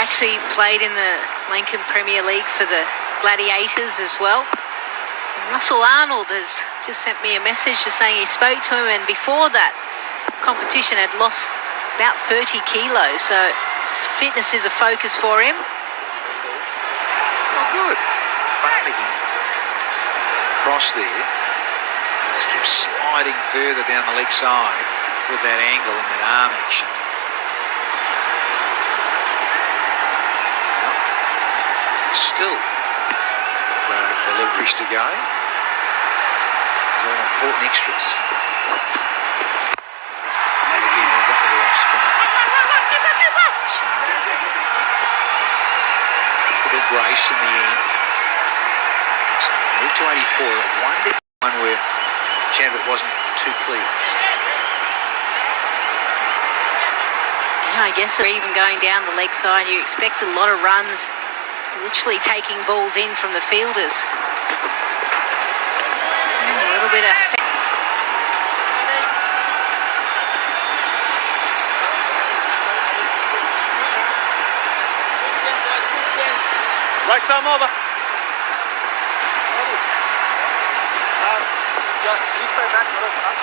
actually played in the Lincoln Premier League for the Gladiators as well. And Russell Arnold has just sent me a message just saying he spoke to him, and before that competition had lost about 30 kilos, so fitness is a focus for him. Oh, good. Bumping across there. Just keeps sliding further down the leg side with that angle and that arm action. Still deliveries to go. These are all important extras. And again, there's that little off spinner. A bit of grace in the end. So move to 84. One where Chandler wasn't too pleased. Yeah, I guess they're even going down the leg side. You expect a lot of runs, literally taking balls in from the fielders. A little bit of... Right arm over. You stay back, not open up.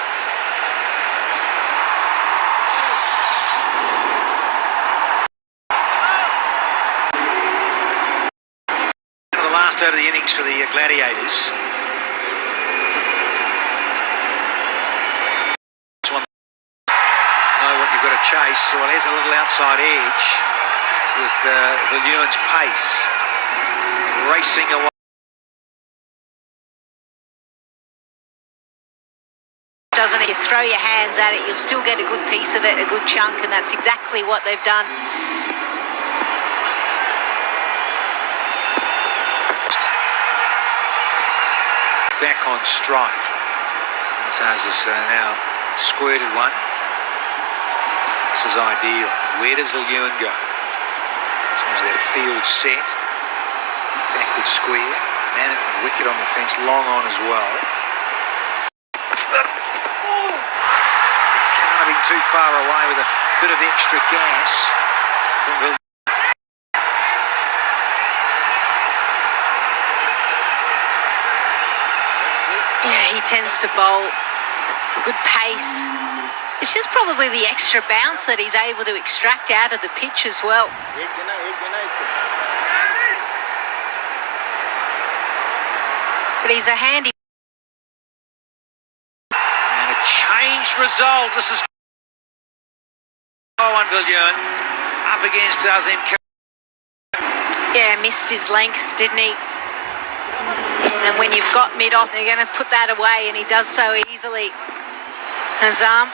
Over the innings for the Gladiators. This one, know what you've got to chase. So well, there's a little outside edge with Viljoen's pace racing away. Doesn't it? You throw your hands at it, you'll still get a good piece of it, a good chunk, and that's exactly what they've done. Back on strike. Mazas now squirted one. This is ideal. Where does Viljoen go? As long as that field set. Backward square. Man at the wicket on the fence, long on as well. Can't have been too far away with a bit of extra gas from Viljoen. Yeah, he tends to bowl good pace. It's just probably the extra bounce that he's able to extract out of the pitch as well. But he's a handy... And a changed result. This is on Viljoen up against Azim. Yeah, missed his length, didn't he? And when you've got mid-off, you're going to put that away, and he does so easily. Azam,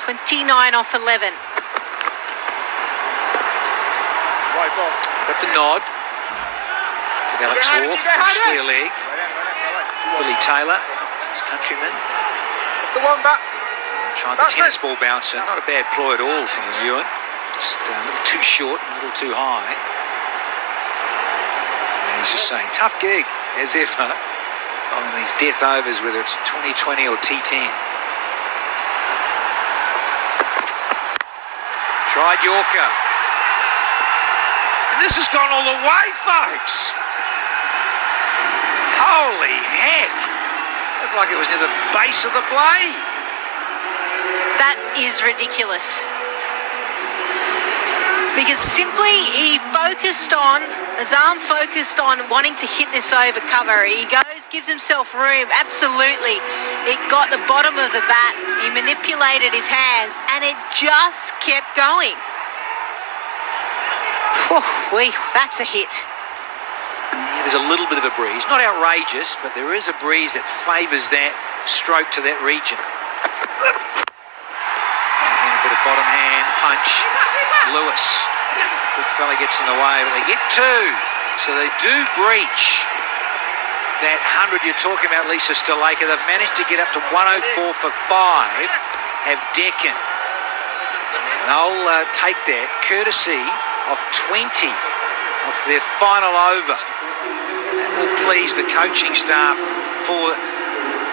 29 off 11. Right ball. Got the nod. Alex Wolf, square leg. Willie Taylor, his countryman. That's the one back. Trying the tennis ball bouncer. Not a bad ploy at all from Viljoen. Just a little too short, a little too high. And he's just saying, tough gig. As ever, on these death overs, whether it's 2020 or T10. Tried Yorker. And this has gone all the way, folks. Holy heck. Looked like it was near the base of the blade. That is ridiculous. Because simply he focused on... Azam focused on wanting to hit this over cover. He goes, gives himself room. Absolutely. It got the bottom of the bat. He manipulated his hands, and it just kept going. Whew, that's a hit. Yeah, there's a little bit of a breeze. Not outrageous, but there is a breeze that favours that stroke to that region. And a bit of bottom hand punch. Lewis. Good fella gets in the way, but they get two. So they do breach that 100 you're talking about, Lisa Stalaker. They've managed to get up to 104 for 5, have Deccan. They'll take that courtesy of 20 of their final over. That will please the coaching staff for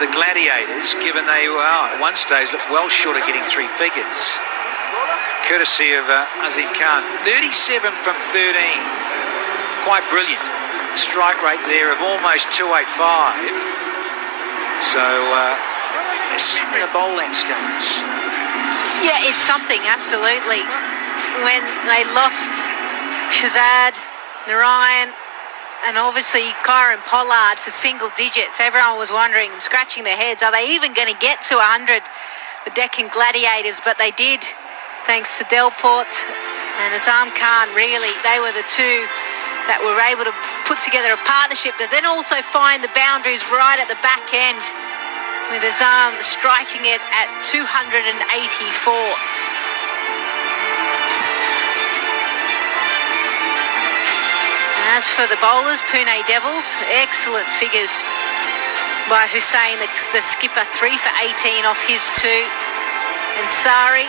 the Gladiators, given they were at one stage looked well short of getting 3 figures. courtesy of Azim Khan. 37 from 13. Quite brilliant. Strike rate there of almost 285. So there's something to bowl at, Stellars. Yeah, it's something, absolutely. When they lost Shazad, Narayan, and obviously Kyron Pollard for single digits, everyone was wondering, scratching their heads, are they even going to get to 100, the Deccan Gladiators? But they did, thanks to Delport and Azam Khan. Really, they were the two that were able to put together a partnership that then also find the boundaries right at the back end, with Azam striking it at 284. As for the bowlers, Pune Devils, excellent figures by Hussain, the skipper, 3 for 18 off his 2. And Sari,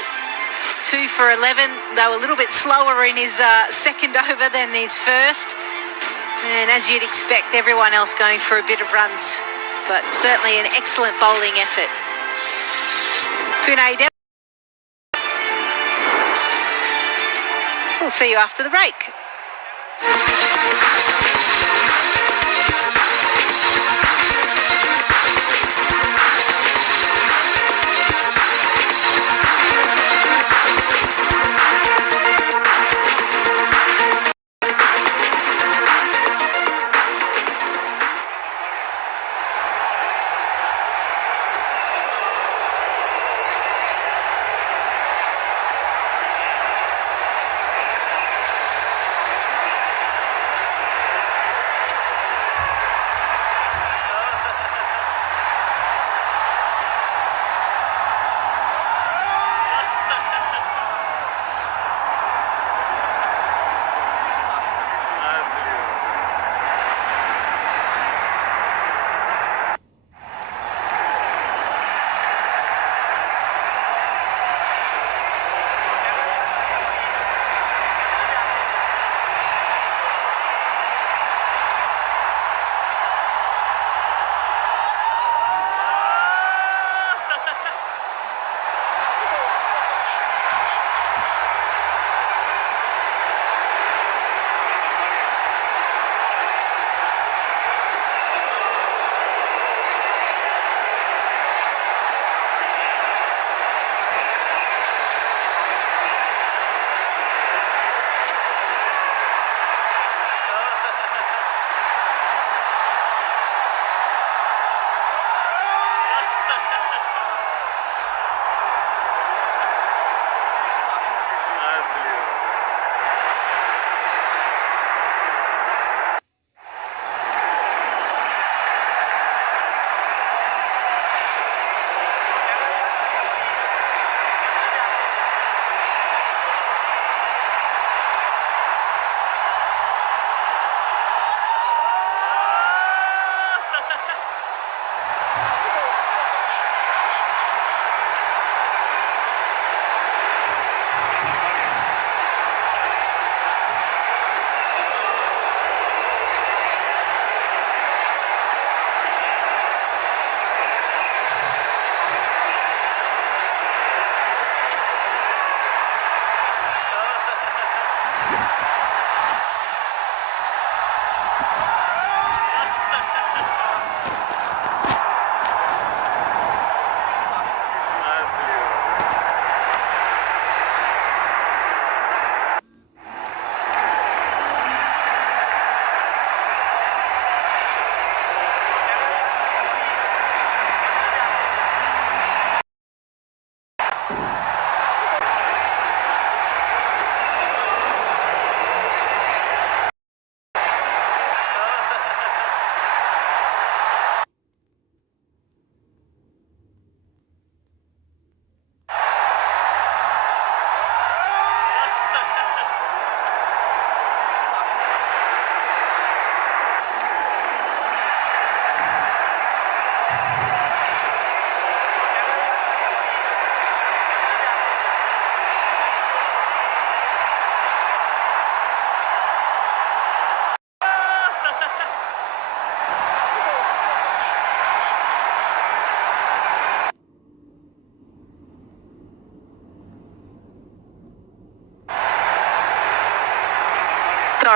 2 for 11. They were a little bit slower in his second over than his first. And as you'd expect, everyone else going for a bit of runs. But certainly an excellent bowling effort. Pune Devils. We'll see you after the break.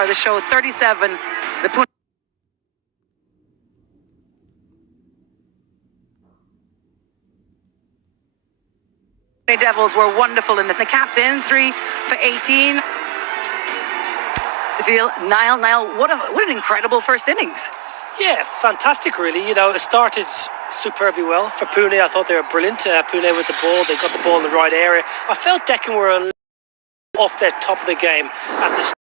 star of the show, 37. The Pune Devils were wonderful in the captain, 3 for 18. Niall, what an incredible first innings. Yeah, fantastic, really. You know, it started superbly well for Pune. I thought they were brilliant. Pune with the ball, they got the ball in the right area. I felt Deccan were a little off their top of the game at the start.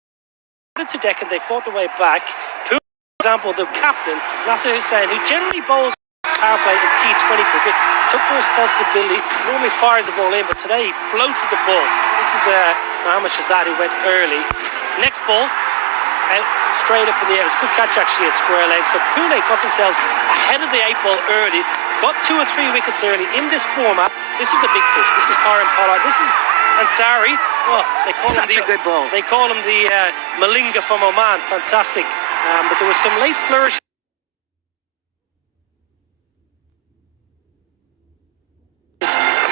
To Deccan, they fought their way back. Pune, for example, the captain, Nasser Hussain, who generally bowls power play in T20 cricket, took the responsibility, normally fires the ball in, but today he floated the ball. This was Mohammad Shahzad who went early. Next ball, out straight up in the air. It was a good catch actually at square leg. So Pune got themselves ahead of the 8 ball early, got 2 or 3 wickets early. In this format, this is the big push. This is Karen Pollard. This is Ansari. Oh, they call Such him a good ball. They call him the Malinga from Oman. Fantastic. But there was some late flourish.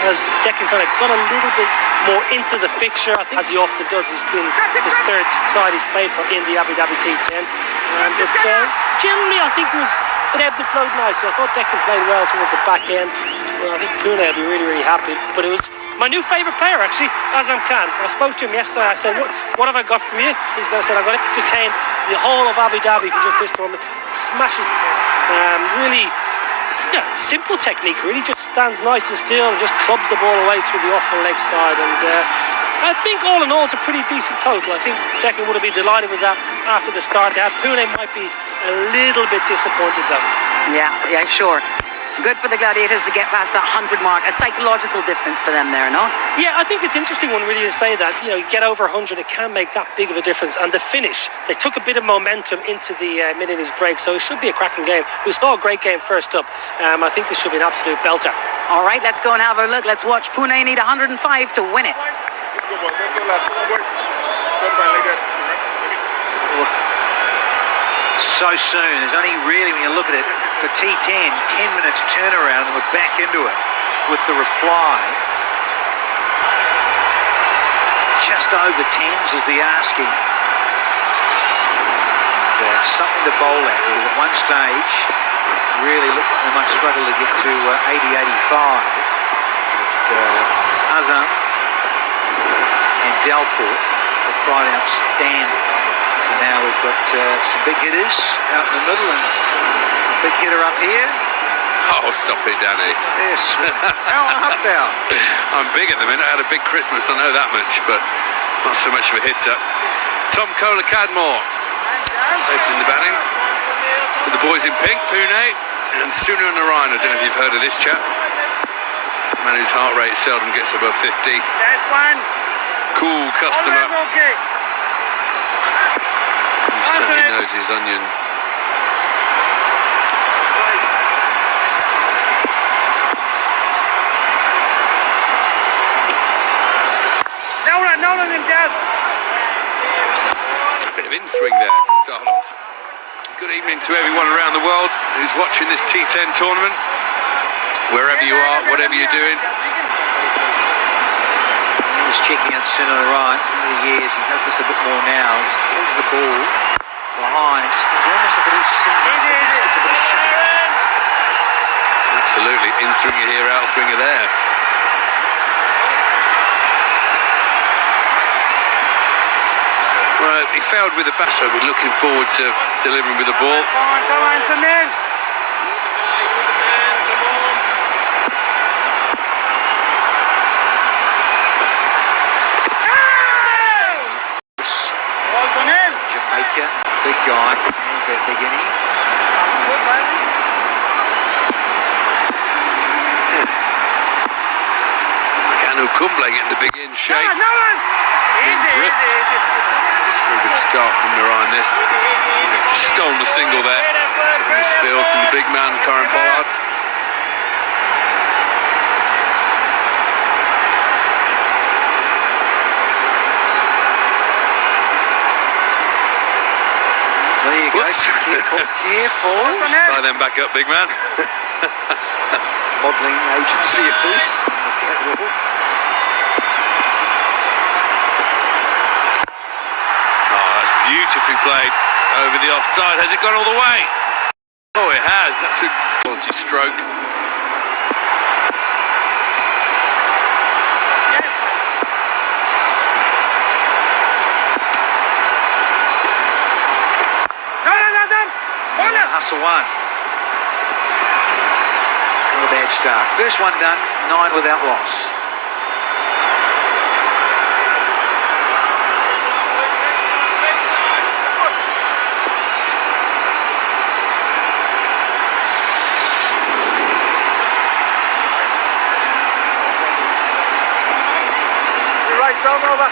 As Deccan kind of got a little bit more into the fixture, I think, as he often does. It's his third side he's played for in the Abu Dhabi T10. But generally, I think it ebbed and flowed nicely. I thought Deccan played well towards the back end. Well, I think Pune will be really, really happy. But it was my new favourite player, actually, Azam Khan. I spoke to him yesterday. I said, what have I got from you? He's going to say, I'm going to entertain the whole of Abu Dhabi for just this tournament. Smashes. Really... Yeah, simple technique, really. Just stands nice and still and just clubs the ball away through the off the leg side. And I think all in all, it's a pretty decent total. I think Deccan would have been delighted with that after the start. Pune might be a little bit disappointed though. Yeah, sure. Good for the Gladiators to get past that 100 mark. A psychological difference for them there, no? Yeah, I think it's interesting one really to say that. You know, you get over 100, it can make that big of a difference. And the finish, they took a bit of momentum into the mid-innings break, so it should be a cracking game. We saw a great game first up. I think this should be an absolute belter. All right, let's go and have a look. Let's watch. Pune need 105 to win it. So soon. There's only really, when you look at it, for T10, 10 minutes turnaround, and we're back into it with the reply. Just over 10s is the asking. And, something to bowl at. At one stage, really looked like they might struggle to get to 80, 85. But Azam and Delport are quite outstanding. So now we've got some big hitters out in the middle and a big hitter up here. Oh, stop it, Danny. Yes. How up now? I'm big at the minute. I had a big Christmas, I know that much, but not so much of a hitter. Tom Kohler-Cadmore opening the batting for the boys in pink, Pune, and Sunu Narayan. I don't know if you've heard of this chap. Man whose heart rate seldom gets above 50. That's one. Cool customer. Okay. He certainly knows his onions. No, Dad. A bit of in-swing there to start off. Good evening to everyone around the world who's watching this T10 tournament. Wherever you are, whatever you're doing. He was checking out Sunu Narayan over the years. He does this a bit more now. He just holds the ball behind. It just becomes almost like a little single. Just gets a bit of shake. Absolutely. In-swinger here, out-swinger there. Well, he failed with the bat, so we're looking forward to delivering with the ball. Come on, Samir. Jamaica, big guy. There's that big innie. Kanu Kumble getting the big in shape. No one. In drift. This is a very good start from Narayan. This just stolen a single there in this field from the big man, Karen Pollard. There you go. Careful. Just tie them back up, big man. Modelling agency of this. Beautifully played over the offside. Has it gone all the way? Oh, it has. That's a quality stroke. Hustle one. Not a bad start. First one done, 9 without loss. You're right, Tom, over.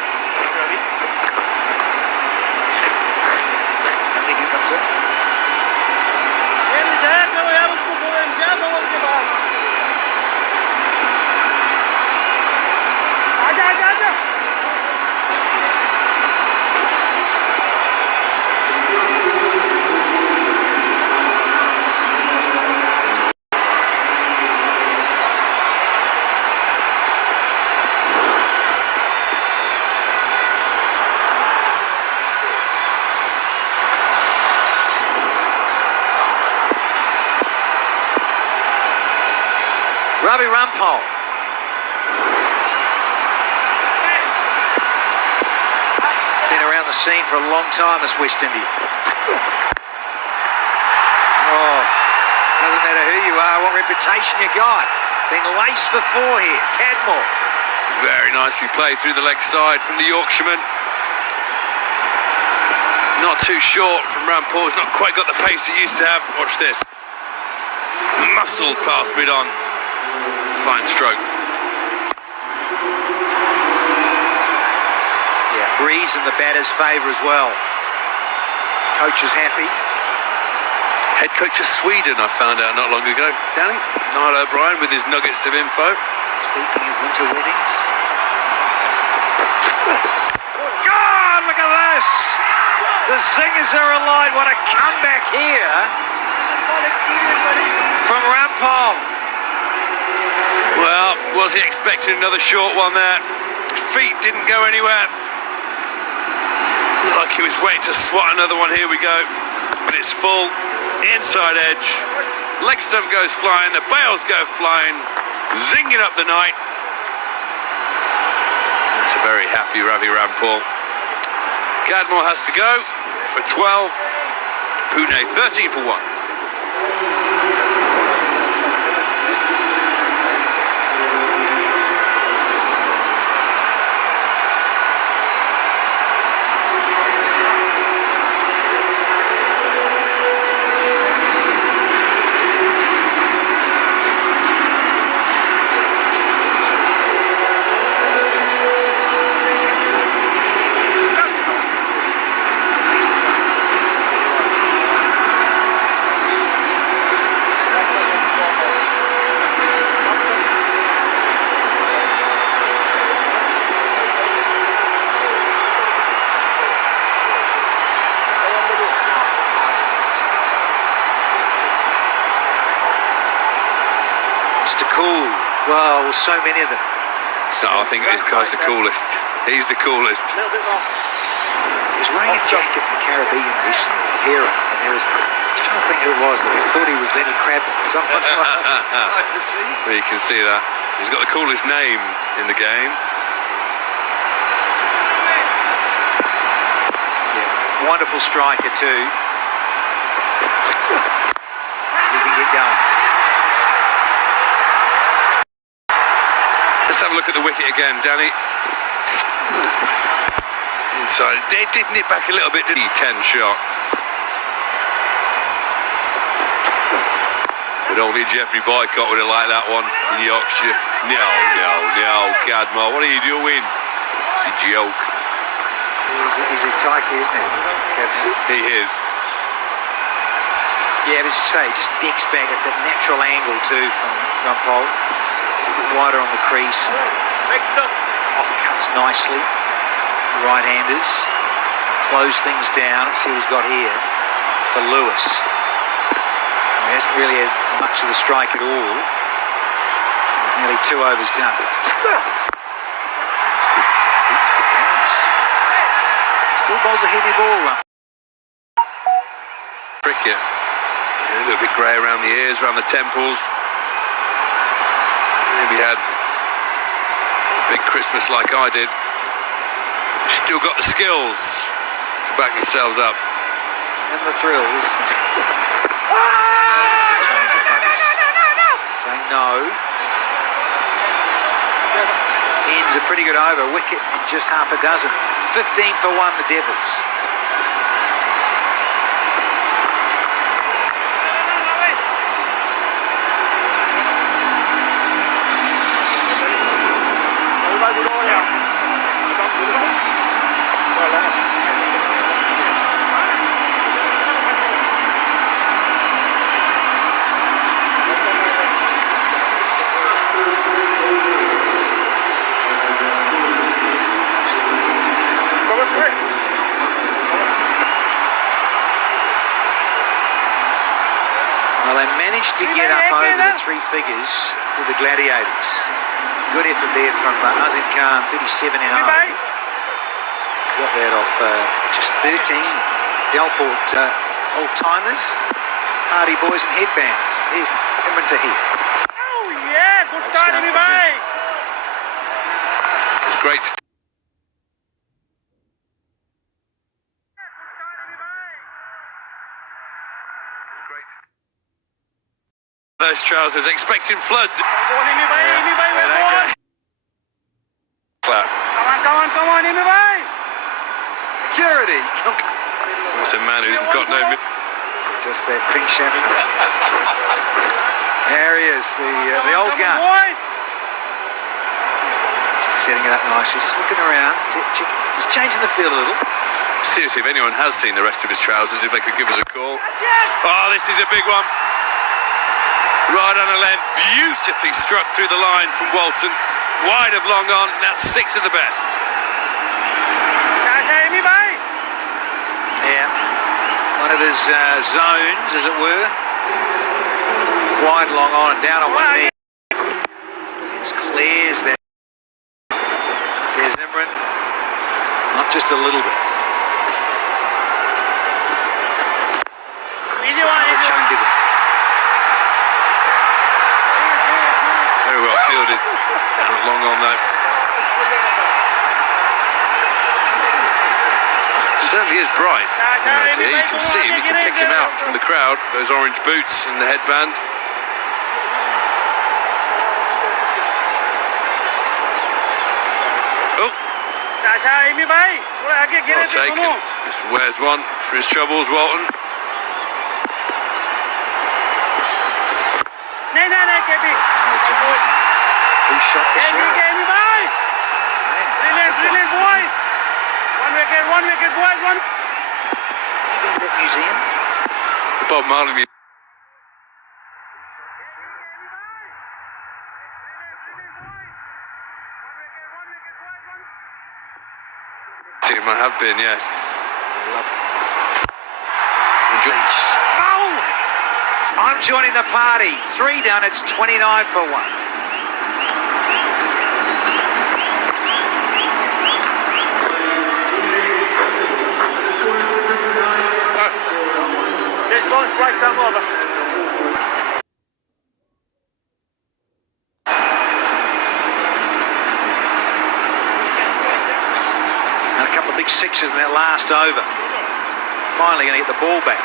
Ravi Rampal. Been around the scene for a long time, this West Indian. Oh, doesn't matter who you are, what reputation you got. Been laced for 4 here. Cadmore. Very nicely played through the leg side from the Yorkshireman. Not too short from Rampal. He's not quite got the pace he used to have. Watch this. Muscled past mid-on. Fine stroke. Yeah, breeze in the batter's favour as well. Coach is happy. Head coach of Sweden, I found out not long ago. Danny, Niall O'Brien with his nuggets of info. Speaking of winter weddings. God, look at this! The Singers are alive. What a comeback here from Rampal. Well, was he expecting another short one there? Feet didn't go anywhere. Looked like he was waiting to swat another one. Here we go. But it's full. Inside edge. Leg stump goes flying. The bails go flying. Zinging up the night. That's a very happy Ravi Rampal. Cadmore has to go for 12. Pune 13 for 1. Mr. Cool. Well, so many of them. No, I think this guy's the coolest. He's the coolest. He was wearing a jacket in the Caribbean recently, his hero, and there was, I was trying to think who it was, and we thought he was Lenny Kravitz, someone like that. Well, you can see that. He's got the coolest name in the game. Yeah, wonderful striker too. He can get going. Let's have a look at the wicket again, Danny. Inside. They did nip back a little bit, didn't he? T10 shot. But only Jeffrey Boycott would have liked that one in Yorkshire. No, Cadmore. What are you doing? It's a joke. He's a tighty, isn't he? Cadmore? He is. Yeah, but as you say, just decks back. It's a natural angle too from Rampal. It's a little bit wider on the crease. Off cuts nicely. Right-handers. Close things down. Let's see what he's got here for Lewis. He hasn't really had much of the strike at all. Nearly 2 overs done. Still bowls a heavy ball. it. A little bit grey around the ears, around the temples. Maybe had a big Christmas like I did. Still got the skills to back yourselves up. And the thrills. Change of pace. Saying no. Ends a pretty good over. Wicket in just half a dozen. 15 for 1, the Devils. Well, they managed to get up over the 3 figures with the Gladiators. Good effort there from Azim Khan, 37 in all. Got that off just 13. Delport old-timers, Hardy boys and headbands. Here's Imran Tahir. Oh, yeah, good start, everybody. It's great. Those trousers, expecting floods. Flat. Come on, everybody. Security. It's a man who's got no... Just that pink chef. There he is, the old gun. Just setting it up nicely, just looking around, just changing the field a little. Seriously, if anyone has seen the rest of his trousers, if they could give us a call. Oh, this is a big one. Right on a length, beautifully struck through the line from Walton. Wide of long on, that's 6 of the best. Yeah, one of his zones, as it were. Wide, long on, and down on one knee. Just clears that. Says Imran, not just a little bit. So another chunk of it. Very well fielded. Long on though. Certainly is bright. You can see him, you can pick him out from the crowd. Those orange boots and the headband. Oh, well taken. Just wears one for his troubles, Walton. Who shot the shot? Brilliant, boys. One wicket, boys. You been to that museum? The Bob Marley Museum. I have been, yes. Bowling! I'm joining the party. 3 done, it's 29 for 1. Just don't strike some over. And a couple of big sixes in that last over. Finally going to get the ball back.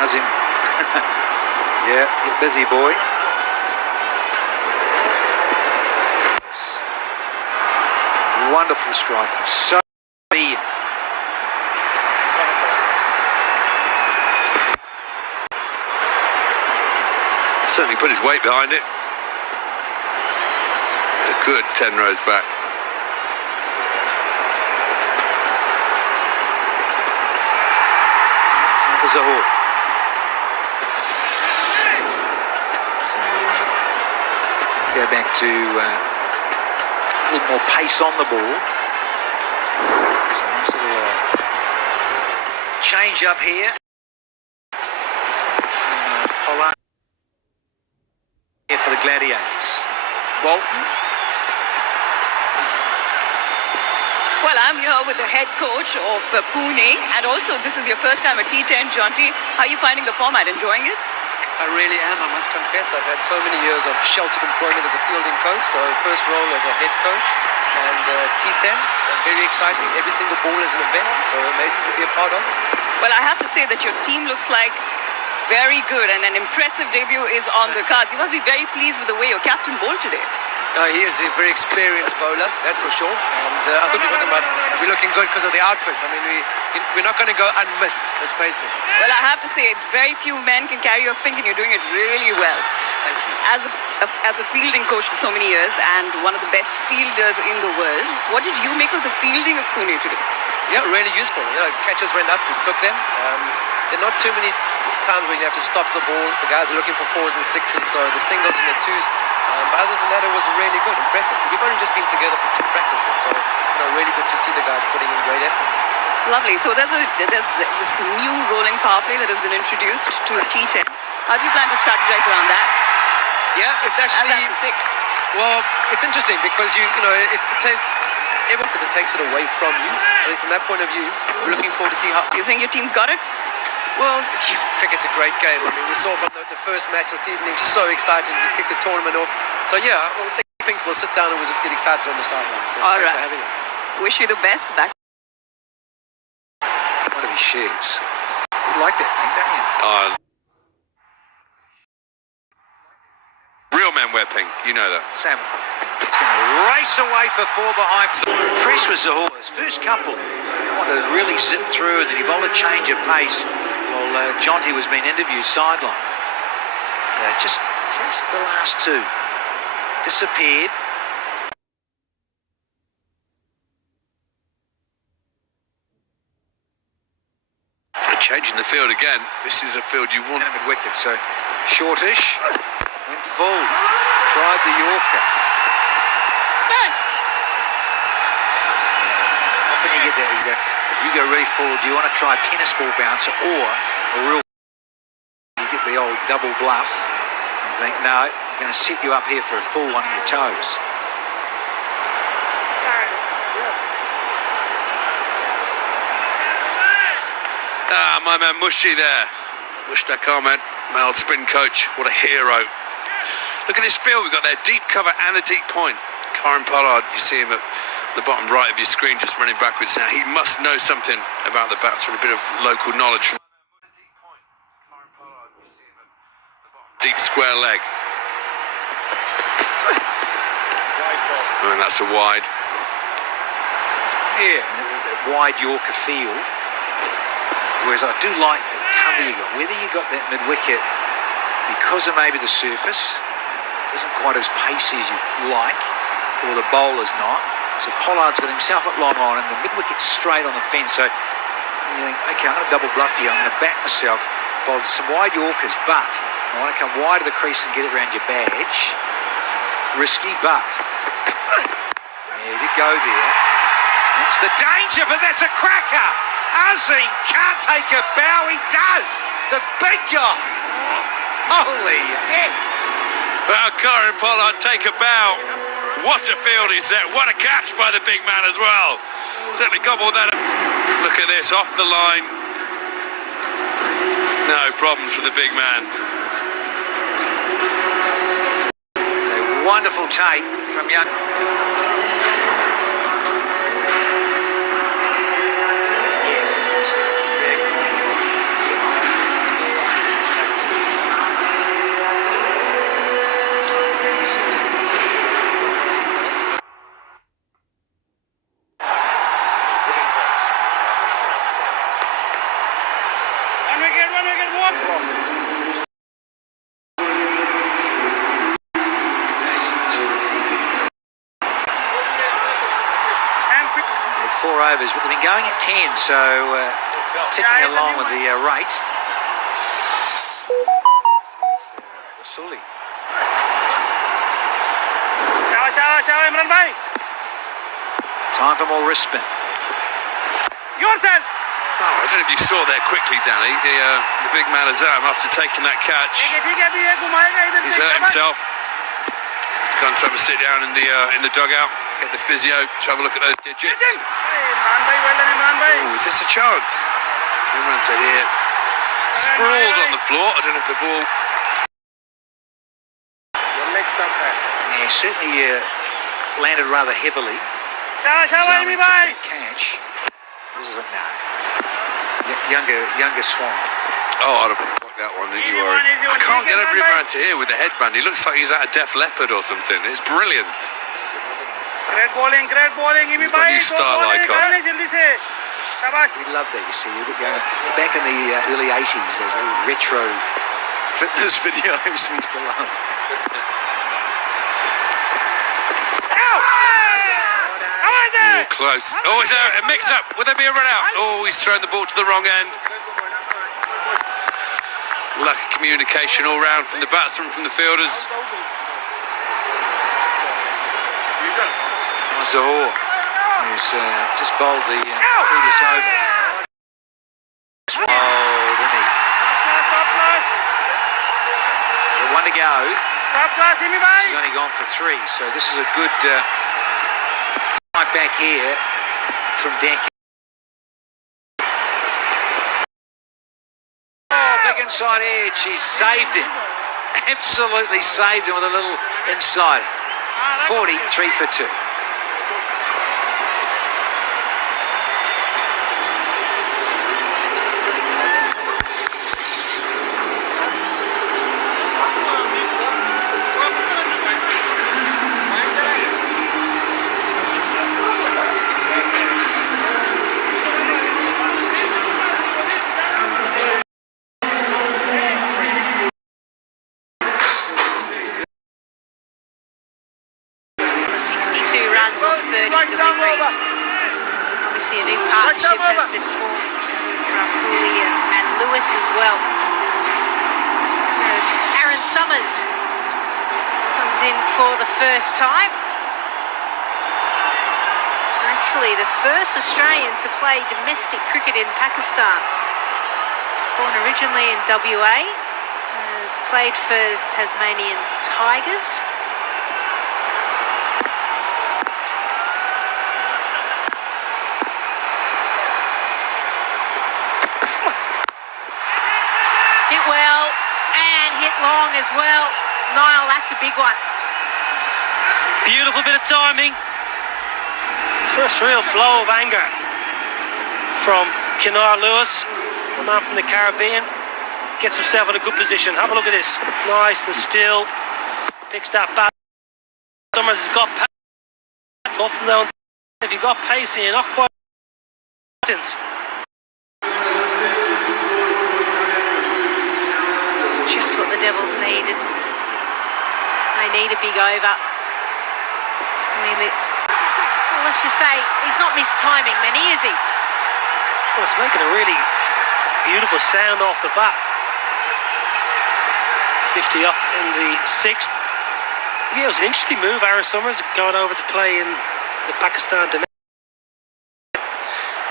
Azim. Yeah, get busy, boy. Wonderful striking. So brilliant. Certainly put his weight behind it. A good 10 rows back. Time for Zahor. Go back to a little more pace on the ball. So nice little change up here. Pollard here for the Gladiators. Walton. Well, I'm here with the head coach of Pune, and also this is your first time at T10, Jonty. How are you finding the format? Enjoying it? I really am, I must confess. I've had so many years of sheltered employment as a fielding coach, so first role as a head coach. And T10, very exciting. Every single ball is an event, so amazing to be a part of it. Well, I have to say that your team looks like very good, and an impressive debut is on the cards. You must be very pleased with the way your captain bowled today. He is a very experienced bowler, that's for sure. And I thought you were talking about we're looking good because of the outfits. I mean, we're not going to go unmissed, let's face it. Well, I have to say, very few men can carry your pink, and you're doing it really well. Thank you. As a fielding coach for so many years and one of the best fielders in the world, what did you make of the fielding of Pune today? Yeah, really useful. You know, catches went up, we took them. There are not too many times when you have to stop the ball. The guys are looking for 4s and 6s, so the singles and the 2s. But other than that, it was really good, impressive. We've only just been together for 2 practices, so really good to see the guys putting in great effort. Lovely. So there's this new rolling power play that has been introduced to T10. How do you plan to strategize around that? Yeah, it's actually... And that's the 6. Well, it's interesting because it takes it away from you. I think from that point of view, we're looking forward to see how... You think your team's got it? Well, I think it's a great game. I mean, we saw from the first match this evening, so exciting to kick the tournament off. So yeah, we'll take pink, we'll sit down and we'll just get excited on the sideline. So All thanks right. for having us. Wish you the best. Back. One of his shirts. You like that pink, don't you? Real men wear pink, you know that. Sam, it's going to race away for 4 behind. Fresh was the horse. First couple, wanted to really zip through, and then he bowled a change of pace while Jonty was being interviewed sideline. Just the last 2 disappeared. Changing the field again. This is a field you want. Mid wicket, so shortish, went full, tried the Yorker. Often you get that, you go really full, do you want to try a tennis ball bouncer or a real, you get the old double bluff and think, no, I'm going to set you up here for a full one on your toes. My man Mushi there. Mushtaq Ahmed, my old spin coach. What a hero. Look at this field. We've got their deep cover and a deep point. Karen Pollard, you see him at the bottom right of your screen just running backwards now. He must know something about the bats from a bit of local knowledge. Deep square leg. And that's a wide. Yeah, wide Yorker field. Whereas I do like the cover you got. Whether you got that mid-wicket because of maybe the surface isn't quite as pacey as you like, or the bowler's not. So Pollard's got himself at long on, and the mid-wicket's straight on the fence. So you think, okay, I'm going to double bluff you. I'm going to back myself. Bowled some wide Yorkers, but I want to come wide of the crease and get it around your badge. Risky, but there you go there. That's the danger, but that's a cracker. Azim can't take a bow, he does! The big guy! Holy heck! Well, Karen Pollard take a bow. What a field is that? What a catch by the big man as well. Certainly gobbled that up. Look at this, off the line. No problems for the big man. It's a wonderful take from young... 4 overs, but they've been going at 10, so ticking along with the rate. This is Wasuli. Time for more wrist spin. Your turn. Oh, I don't know if you saw there quickly, Danny. The big man Azam, after taking that catch, he's hurt himself. He's gone to have a sit down in the dugout, get the physio, to have a look at those digits. Imran bhai, well done Imran bhai. Oh, is this a chance? Imran to here. Sprawled on the floor. I don't know if the ball... Your legs up there. Yeah, certainly landed rather heavily. Shabash Imi bhai. Catch. This is a no. Younger Swan. Oh, I'd have blocked that one, don't you worry. I can't get over Imran to here with the headband. He looks like he's at a Def Leppard or something. It's brilliant. Great bowling Imi He's got a bhai. new style icon. Jaldi se. Shabash. We love that, you see. Back in the early 80s, there's all retro fitness videos we used to love. Oh, close. Oh, is there a mix-up? Would there be a run-out? Oh, he's thrown the ball to the wrong end. Lack of communication all round from the batsmen, from the fielders. Zahor, who's just bowled the previous over. Swallowed, didn't he? Top class. One to go. Top class Imi bhai. He's only gone for 3, so this is a good fight back here from Dan. Oh, big inside edge. He's saved him. Absolutely saved him with a little inside. 43 for 2. Deliveries. Obviously a new partnership has been formed with Rasuli and Lewis as well. As Aaron Summers comes in for the first time. Actually the first Australian to play domestic cricket in Pakistan. Born originally in WA, has played for Tasmanian Tigers. Well, and hit long as well. Niall, that's a big one. Beautiful bit of timing. First real blow of anger from Kenar Lewis, the man from the Caribbean. Gets himself in a good position. Have a look at this. Nice and still. Picks that bat. Summers has got pace. Often though, if you've got pace and you're not quite just what the Devils needed. They need a big over. I mean, well, let's just say he's not missed timing many, is he? Well, it's making a really beautiful sound off the bat. 50 up in the 6th. Yeah, it was an interesting move. Aaron Summers going over to play in the Pakistan domestic.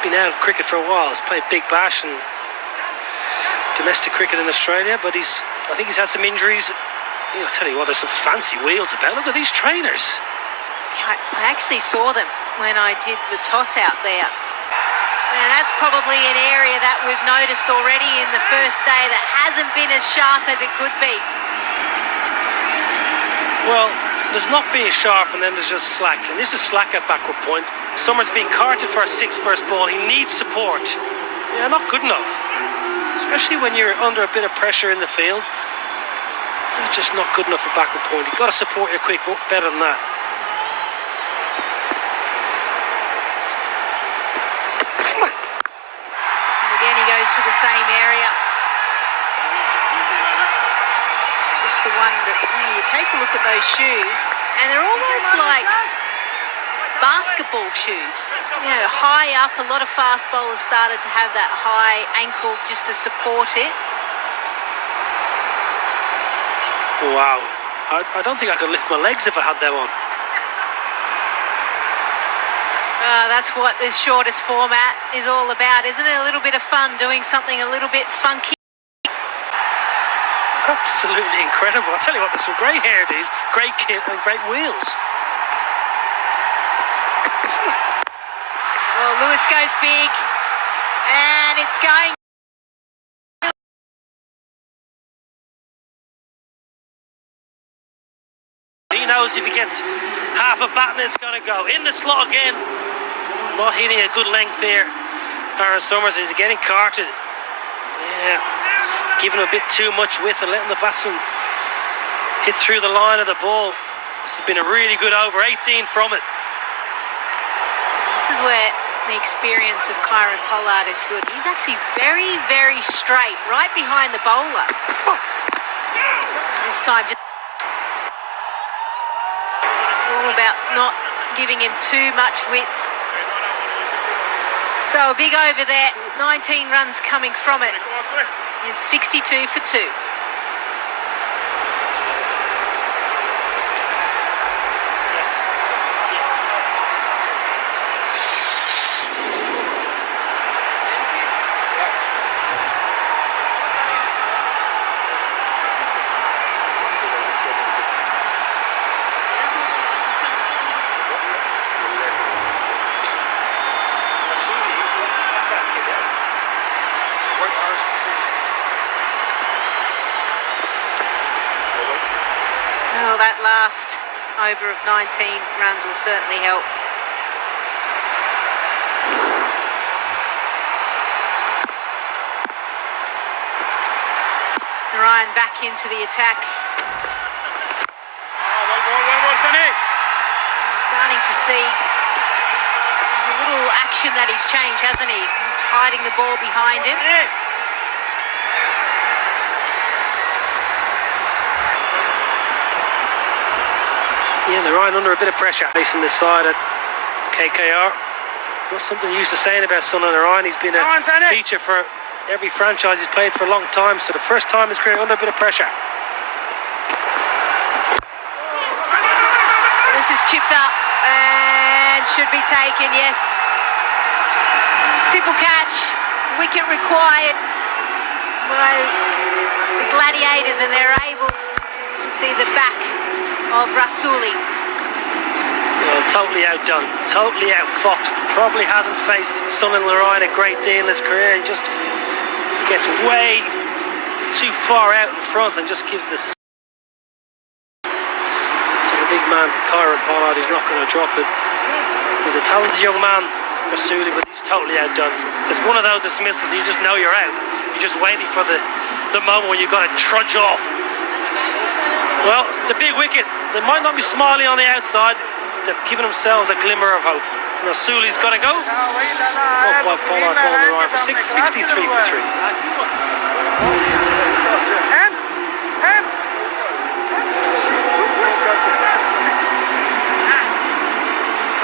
Been out of cricket for a while. He's played Big Bash and domestic cricket in Australia, but I think he's had some injuries. Yeah, I'll tell you what, there's some fancy wheels about. Look at these trainers. Yeah, I actually saw them when I did the toss out there. And that's probably an area that we've noticed already in the first day that hasn't been as sharp as it could be. Well, there's not being sharp and then there's just slack. And this is slack at backward point. Summers being carted for a 6 first ball. He needs support. Yeah, not good enough. Especially when you're under a bit of pressure in the field. It's just not good enough for backward point. You've got to support your quick better than that. And again he goes for the same area. Just the one that, you take a look at those shoes and they're almost like basketball shoes. You know, high up, a lot of fast bowlers started to have that high ankle just to support it. Wow. I don't think I could lift my legs if I had them on. That's what this shortest format is all about, isn't it? A little bit of fun, doing something a little bit funky. Absolutely incredible. I'll tell you what, there's some great hairdos, great kit and great wheels. Well, Lewis goes big, and it's going. He knows if he gets half a baton, it's going to go. In the slot again. Not hitting a good length there. Aaron Summers is getting carted. Yeah. Giving him a bit too much width and letting the batsman hit through the line of the ball. This has been a really good over. 18 from it. This is where the experience of Kyron Pollard is good. He's actually very, very straight, right behind the bowler. This time, it's all about not giving him too much width. So a big over there, 19 runs coming from it. It's 62 for 2. Well, that last over of 19 runs will certainly help. Ryan back into the attack. Well ball, Sonny. I'm starting to see a little action that he's changed, hasn't he? Hiding the ball behind him. Yeah, they're right under a bit of pressure facing this side at KKR. That's something you used to saying about Sunil Narayan. He's been a feature for every franchise he's played for a long time. So the first time in his career under a bit of pressure. This is chipped up and should be taken, yes. Simple catch, wicket required by the Gladiators, and they're able to see the back of Rasuli. Well, totally outdone, totally outfoxed. Probably hasn't faced Sunil Narayan a great deal in his career. He just gets way too far out in front and just gives this to the big man, Kyron Pollard. He's not going to drop it. He's a talented young man, Rasuli, but he's totally outdone. It's one of those dismissals, you just know you're out. You're just waiting for the moment where you've got to trudge off. Well, it's a big wicket. They might not be smiling on the outside. They've given themselves a glimmer of hope. Rasuli's got to go. Caught by Pollard, ball on the right for 63 for 3.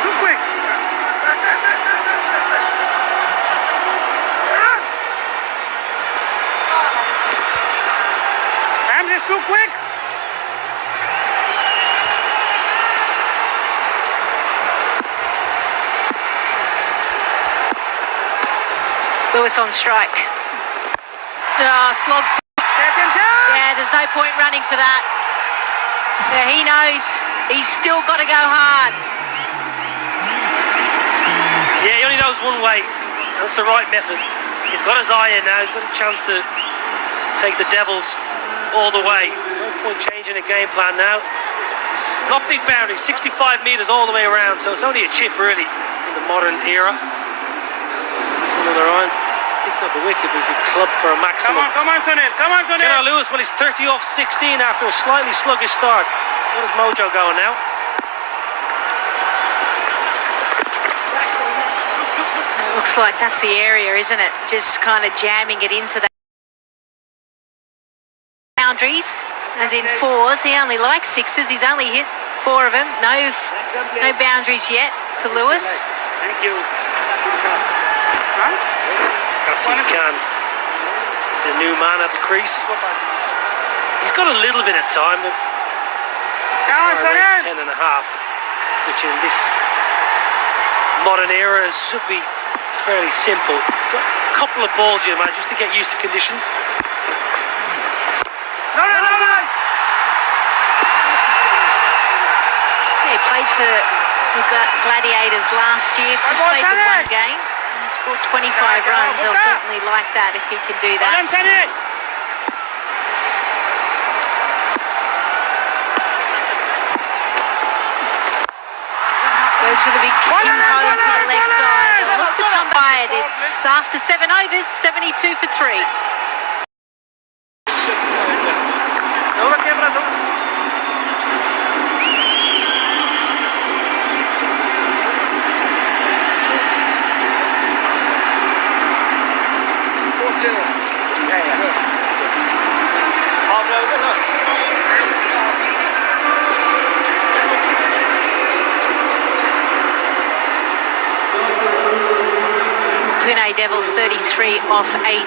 Too quick. Hams is too quick. Lewis on strike. Slogs. Yeah, there's no point running for that. Yeah, he knows he's still got to go hard. Yeah, he only knows one way. That's the right method. He's got his eye in now. He's got a chance to take the Devils all the way. No point changing the game plan now. Not big boundaries, 65 metres all the way around, so it's only a chip really in the modern era. Sunil Narayan picked up a wicket, but he's clubbed for a maximum. Come on, Sunil. Come on, Sunil. Kenna Lewis, well, he's 30 off 16 after a slightly sluggish start. Got his mojo going now. It looks like that's the area, isn't it? Just kind of jamming it into the boundaries, as in fours. He only likes sixes. He's only hit 4 of them. No boundaries yet for Lewis. Thank you. Kasim Khan is a new man at the crease. He's got a little bit of time. The rate's 10.5, which in this modern era should be fairly simple. Got a couple of balls, you man, just to get used to conditions. No. Yeah, he played for the Gladiators last year. Just played the one game and scored 25 runs. They'll certainly like that if he can do that. Goes for the big kicking hole to the leg side. They'll look to come by it. It's after 7 overs, 72 for 3. Pune Devils 33 off 18,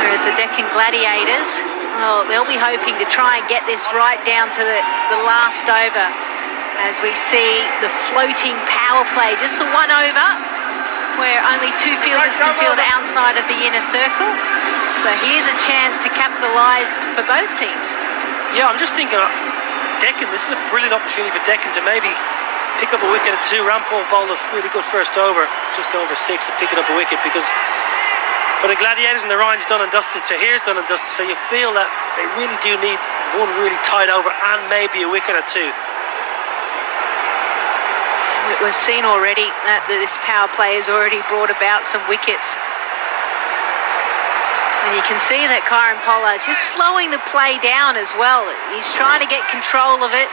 whereas the Deccan Gladiators, well, they'll be hoping to try and get this right down to the last over, as we see the floating power play, just the one over, where only 2 fielders can field outside of the inner circle. So here's a chance to capitalise for both teams. Yeah, I'm just thinking, Deccan, this is a brilliant opportunity for Deccan to maybe pick up a wicket at 2. Rampal bowled a really good first over, just go over 6 and picking up a wicket, because for the Gladiators and the Ryan's done and dusted, Tahir's done and dusted, so you feel that they really do need one really tight over and maybe a wicket at 2. We've seen already that this power play has already brought about some wickets. And you can see that Kyron Pollard's just slowing the play down as well. He's trying to get control of it,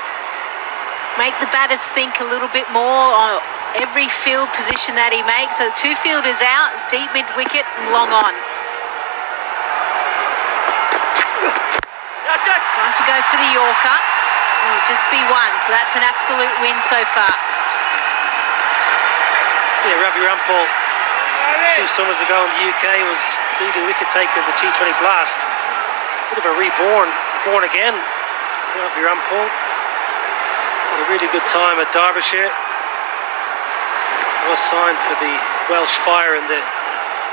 make the batters think a little bit more on every field position that he makes. So 2 fielders out, deep mid-wicket and long on. Nice to go for the Yorker. It'll just be 1, so that's an absolute win so far. Yeah, Ravi Rampal 2 summers ago in the UK was leading wicket taker in the T20 Blast. Bit of a born again, Ravi Rampal. Had a really good time at Derbyshire. Was signed for the Welsh Fire in the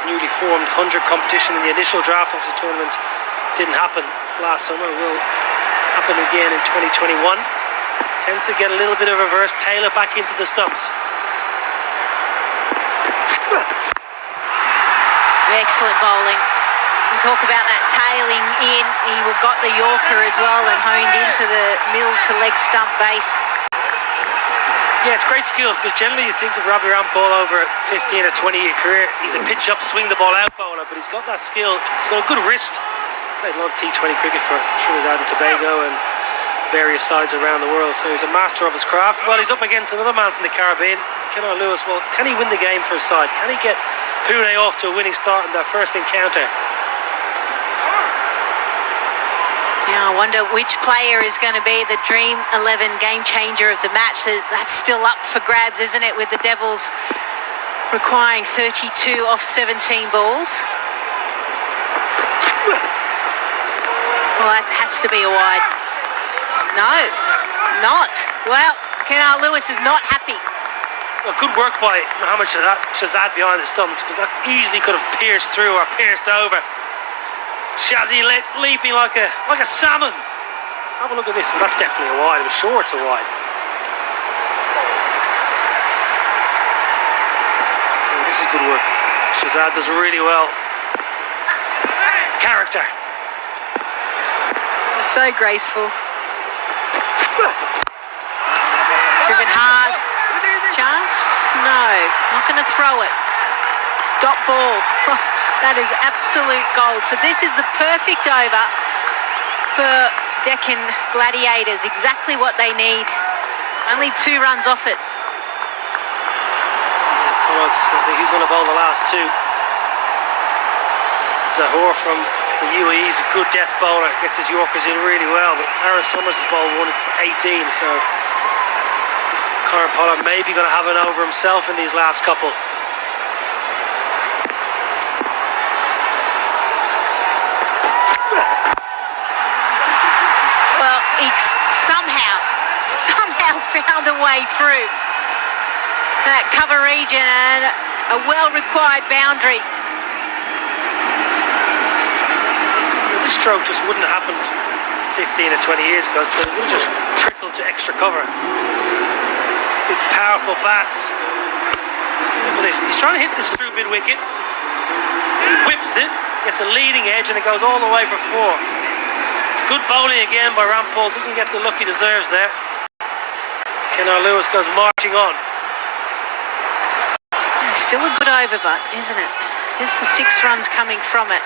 newly formed 100 competition in the initial draft of the tournament. Didn't happen last summer, will happen again in 2021. Tends to get a little bit of reverse, tail it back into the stumps. Excellent bowling. We talk about that tailing in. He got the Yorker as well and honed into the middle to leg stump base. Yeah, it's great skill, because generally you think of Ravi Rampal over a 15 or 20-year career. He's a pitch up, swing the ball out bowler, but he's got that skill. He's got a good wrist. Played a lot of T20 cricket for Trinidad and Tobago and various sides around the world, so he's a master of his craft. Well, he's up against another man from the Caribbean, Kenner Lewis. Well, can he win the game for his side? Can he get Pune off to a winning start in their first encounter? Yeah, I wonder which player is going to be the Dream 11 game changer of the match. That's still up for grabs, isn't it, with the Devils requiring 32 off 17 balls. Well, that has to be a wide. No, not. Well, Kenner Lewis is not happy. Well, good work by Mohammad Shahzad behind the stumps, because that easily could have pierced through or pierced over. Shazzy leaping like a salmon. Have a look at this. Well, that's definitely a wide. I'm sure it's a wide. Oh, this is good work. Shahzad does really well. Character. So graceful. Driven hard. Chance? No. Not going to throw it. Dot ball. That is absolute gold. So this is the perfect over for Deccan Gladiators. Exactly what they need. Only 2 runs off it. I think he's going to bowl the last 2. Zahor from the UAE is a good death bowler. Gets his Yorkers in really well. But Aaron Summers has bowled 1 for 18. So Kyron Pollard may be going to have an over himself in these last couple. Somehow found a way through that cover region and a well-required boundary. This stroke just wouldn't have happened 15 or 20 years ago, but it would have just trickled to extra cover. Big, powerful bats. Look at this. He's trying to hit this through mid-wicket. Whips it, gets a leading edge, and it goes all the way for 4. It's good bowling again by Rampal. Doesn't get the look he deserves there. Kenar Lewis goes marching on. Still a good over, but isn't it? There's the 6 runs coming from it.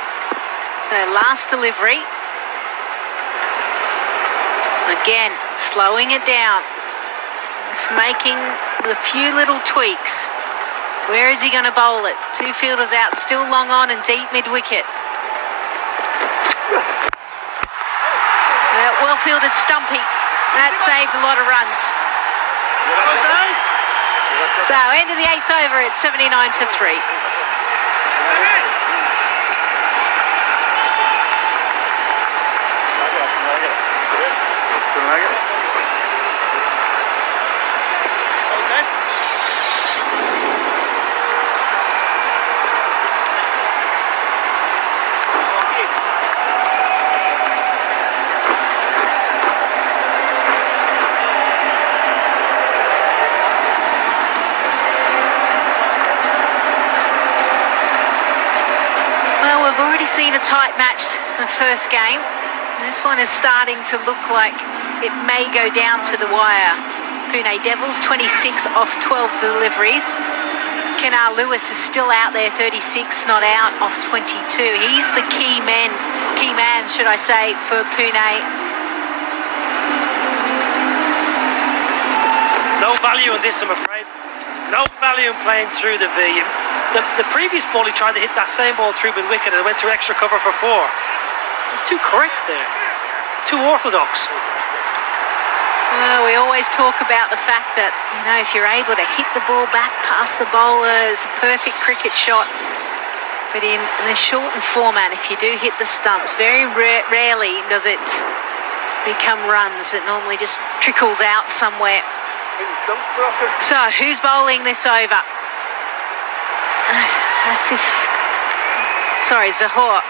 So last delivery. Again, slowing it down. Just making a few little tweaks. Where is he going to bowl it? 2 fielders out, still long on and deep mid-wicket. Well fielded Stumpy. That saved a lot of runs. So end of the 8th over at 79 for 3. Seen a tight match the first game. This one is starting to look like it may go down to the wire. Pune Devils 26 off 12 deliveries. Kenar Lewis is still out there, 36 not out off 22. He's the key man should I say, for Pune. No value in this, I'm afraid. No value in playing through the V. The previous ball, he tried to hit that same ball through mid-wicket and it went through extra cover for 4. It's too correct there. Too orthodox. We always talk about the fact that, you know, if you're able to hit the ball back past the bowler, it's a perfect cricket shot. But in the shortened format, if you do hit the stumps, very rarely does it become runs. It normally just trickles out somewhere. So, who's bowling this over? Zahor.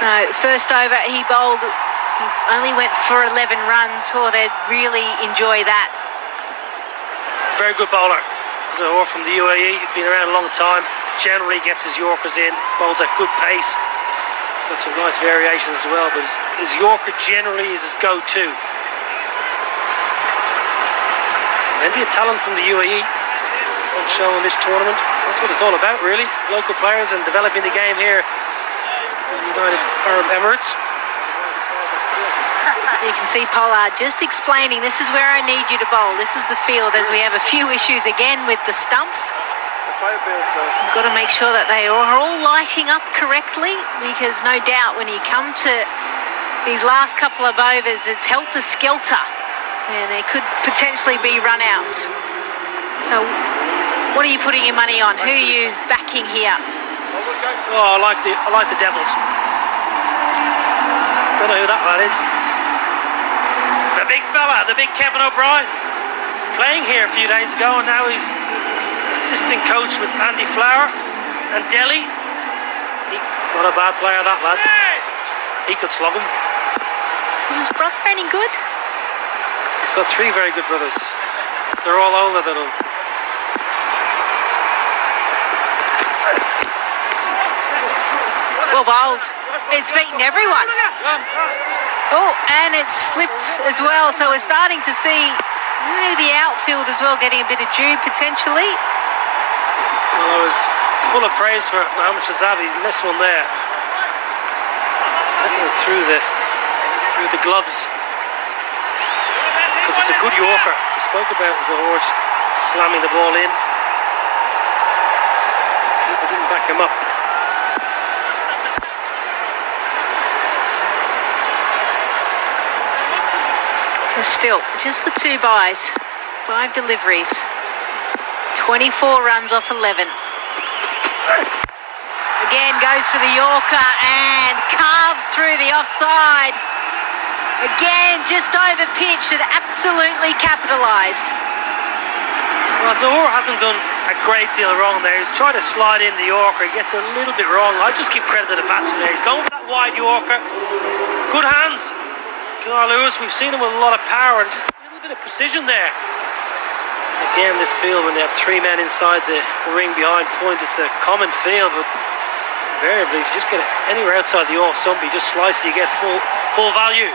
No, first over he bowled, he only went for 11 runs. Oh, they'd really enjoy that. Very good bowler. Zahor from the UAE, been around a long time. Generally gets his Yorkers in, bowls at good pace. Got some nice variations as well, but his Yorker generally is his go-to. Plenty of talent from the UAE on show in this tournament. That's what it's all about, really. Local players and developing the game here in the United Arab Emirates. You can see Pollard just explaining, this is where I need you to bowl. This is the field, as we have a few issues again with the stumps. You've got to make sure that they are all lighting up correctly, because no doubt when you come to these last couple of overs, it's helter-skelter, and there could potentially be run-outs. So what are you putting your money on? Who are you backing here? Oh, I like the Devils. Don't know who that lad is. The big fella, the big Kevin O'Brien, playing here a few days ago, and now he's assistant coach with Andy Flower and Delhi. Not a bad player, that lad. He could slog him. Is his brother any good? He's got 3 very good brothers. They're all older than him. Well bowled. It's beaten everyone. Oh, and it's slipped as well. So we're starting to see maybe the outfield as well getting a bit of dew potentially. Well, I was full of praise for Mohammad Shahzaad. He's missed one there. Definitely through the gloves. Because it's a good Yorker. We spoke about Zahor slamming the ball in. Keeper didn't back him up. So still, just the 2 byes, 5 deliveries, 24 runs off 11. Again, goes for the Yorker and carved through the offside. Again, just over pitched and absolutely capitalised. Well, Zahor hasn't done a great deal wrong there. He's tried to slide in the Yorker. He gets a little bit wrong. I just give credit to the batsman there. He's going for that wide Yorker. Good hands. Kenar Lewis, we've seen him with a lot of power and just a little bit of precision there. Again, this field, when they have 3 men inside the ring behind point, it's a common field, but invariably, if you just get it anywhere outside the off stump, you just slice it, you get full value.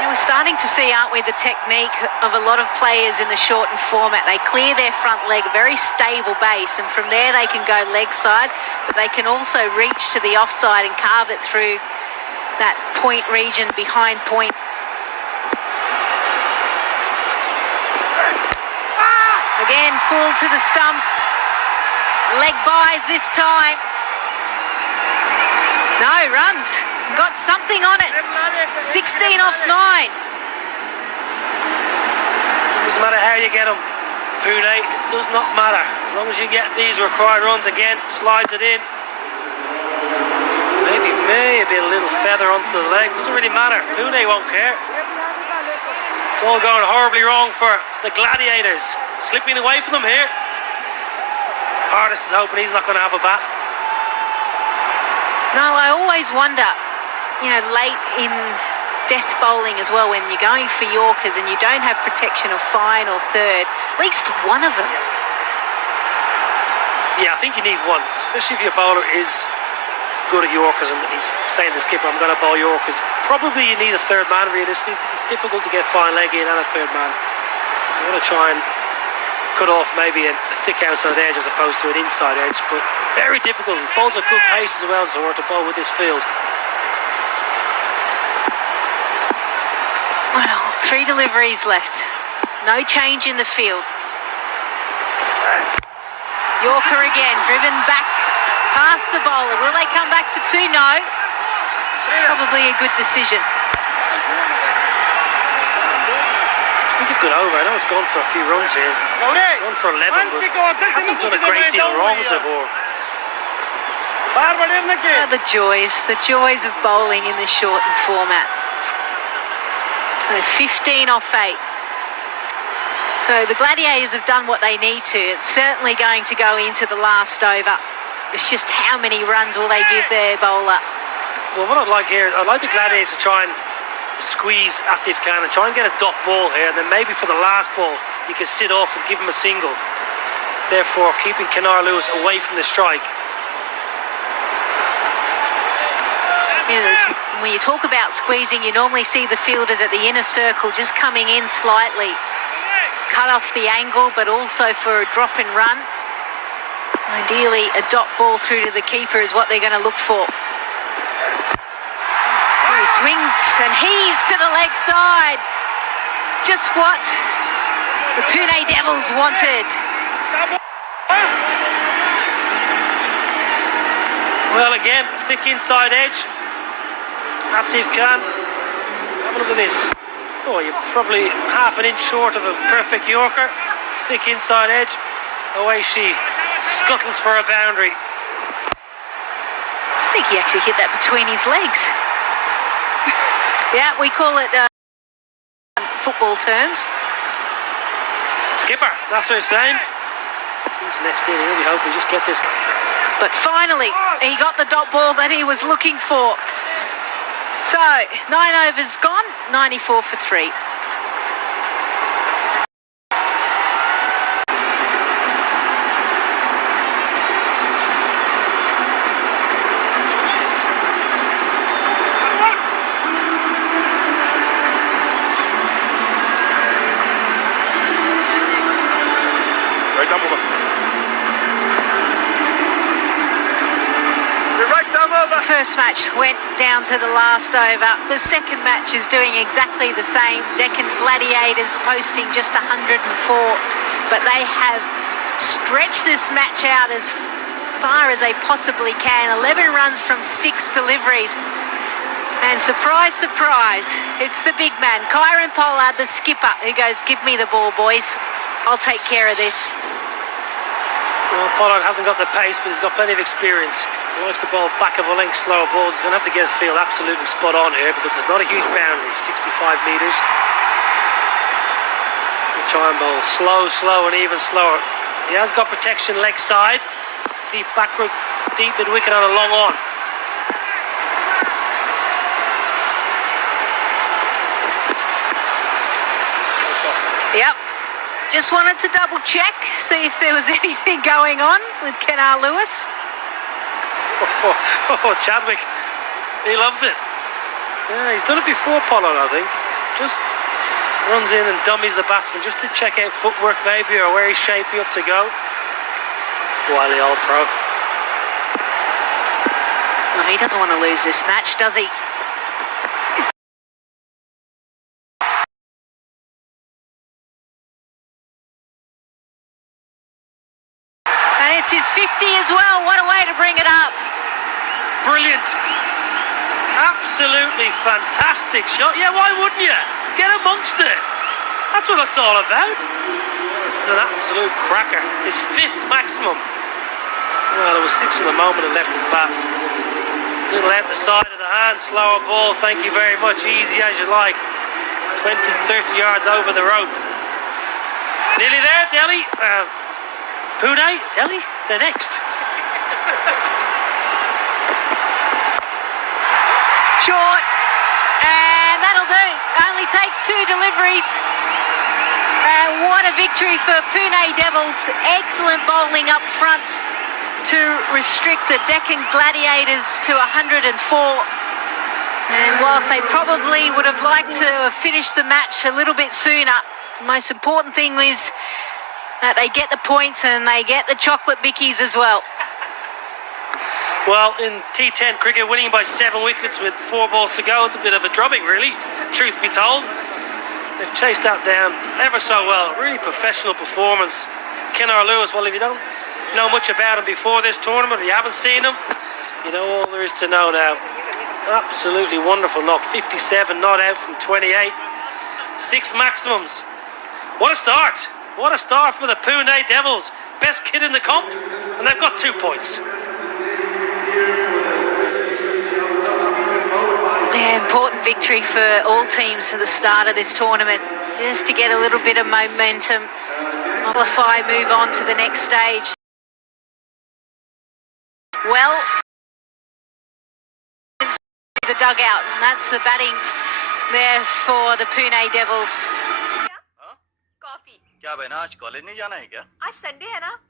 Now we're starting to see, aren't we, the technique of a lot of players in the shortened format. They clear their front leg, a very stable base, and from there they can go leg side, but they can also reach to the offside and carve it through that point region behind point. Again, full to the stumps. Leg buys this time. No, runs. Got something on it. 16 off 9. Doesn't matter how you get them, Pune. It does not matter. As long as you get these required runs, again, slides it in. Maybe a little feather onto the leg. Doesn't really matter. Pune won't care. It's all going horribly wrong for the Gladiators. Slipping away from them here. Hardest is hoping he's not going to have a bat. No, I always wonder, you know, late in death bowling as well, when you're going for Yorkers and you don't have protection of fine or third, at least one of them. Yeah, I think you need one, especially if your bowler is good at Yorkers and he's saying to the skipper, I'm going to bowl Yorkers. Probably you need a third man, realistically. It's difficult to get fine leg in and a third man. I'm going to try and cut off maybe a thick outside edge as opposed to an inside edge, but very difficult. He bowls a good pace as well, Zor, to bowl with this field. Well, 3 deliveries left. No change in the field. Yorker again, driven back past the bowler. Will they come back for 2? No. Probably a good decision. It's been a good over. I know it's gone for a few runs here. It's gone for 11, but hasn't done a great deal wrong, Zahor. The joys of bowling in this shortened format. So 15 off 8. So the Gladiators have done what they need to. It's certainly going to go into the last over. It's just how many runs will they give their bowler? Well, what I'd like here, I'd like the Gladiators to try and squeeze Asif Khan and try and get a dot ball here, and then maybe for the last ball you can sit off and give him a single, therefore keeping Kenar Lewis away from the strike. When you talk about squeezing, you normally see the fielders at the inner circle just coming in slightly, cut off the angle, but also for a drop and run. Ideally, a dot ball through to the keeper is what they're going to look for. Oh, he swings and heaves to the leg side. Just what the Pune Devils wanted. Well, again, thick inside edge. Asif Khan, have a look at this. Oh, you're probably half an inch short of a perfect Yorker. Thick inside edge. Away she scuttles for a boundary. I think he actually hit that between his legs. Yeah, we call it football terms. Skipper, Nasser Hussain. He's next in. He'll be hoping just get this. But finally, he got the dot ball that he was looking for. So, 9 overs gone, 94 for 3. First match went down to the last over. The second match is doing exactly the same. Deccan Gladiators posting just 104, but they have stretched this match out as far as they possibly can. 11 runs from 6 deliveries. And surprise, surprise, it's the big man, Kyron Pollard, the skipper, who goes, give me the ball, boys. I'll take care of this. Well, Pollard hasn't got the pace, but he's got plenty of experience. He likes the ball back of a length, slower balls. He's going to have to get his field absolutely spot on here because there's not a huge boundary, 65 metres. He'll try and bowl slow and even slower. He has got protection leg side, deep backward, deep mid wicket on a long on. Yep. Just wanted to double check, see if there was anything going on with Kenar Lewis. Chadwick, he loves it. Yeah, he's done it before, Pollard, I think. Just runs in and dummies the batsman just to check out footwork maybe, or where he's shaping up to go. Wily old pro. Well, he doesn't want to lose this match, does he? And it's his 50 as well. What a way to bring it up. Brilliant. Absolutely fantastic shot. Yeah, why wouldn't you? Get amongst it. That's what it's all about. This is an absolute cracker. His 5th maximum. Well, there was 6 in the moment and left his bat. Little out the side of the hand, slower ball. Thank you very much. Easy as you like. 20, 30 yards over the rope. Nearly there, Delhi. Pune, Delhi, they're next. Short, and that'll do. Only takes 2 deliveries. And what a victory for Pune Devils. Excellent bowling up front to restrict the Deccan Gladiators to 104. And whilst they probably would have liked to have finished the match a little bit sooner, the most important thing was that they get the points and they get the chocolate bickies as well. Well, in T10 cricket, winning by 7 wickets with 4 balls to go, it's a bit of a drubbing, really, truth be told. They've chased that down ever so well. Really professional performance. Kenar Lewis, well, if you don't know much about him before this tournament, if you haven't seen him, you know all there is to know now. Absolutely wonderful knock. 57 not out from 28. 6 maximums. What a start. What a start for the Pune Devils. Best kid in the comp, and they've got 2 points. Yeah, important victory for all teams at the start of this tournament, just to get a little bit of momentum, qualify, move on to the next stage. Well, the dugout, and that's the batting there for the Pune Devils. Coffee क्या बहना आज college नहीं जाना है क्या? आज Sunday है ना.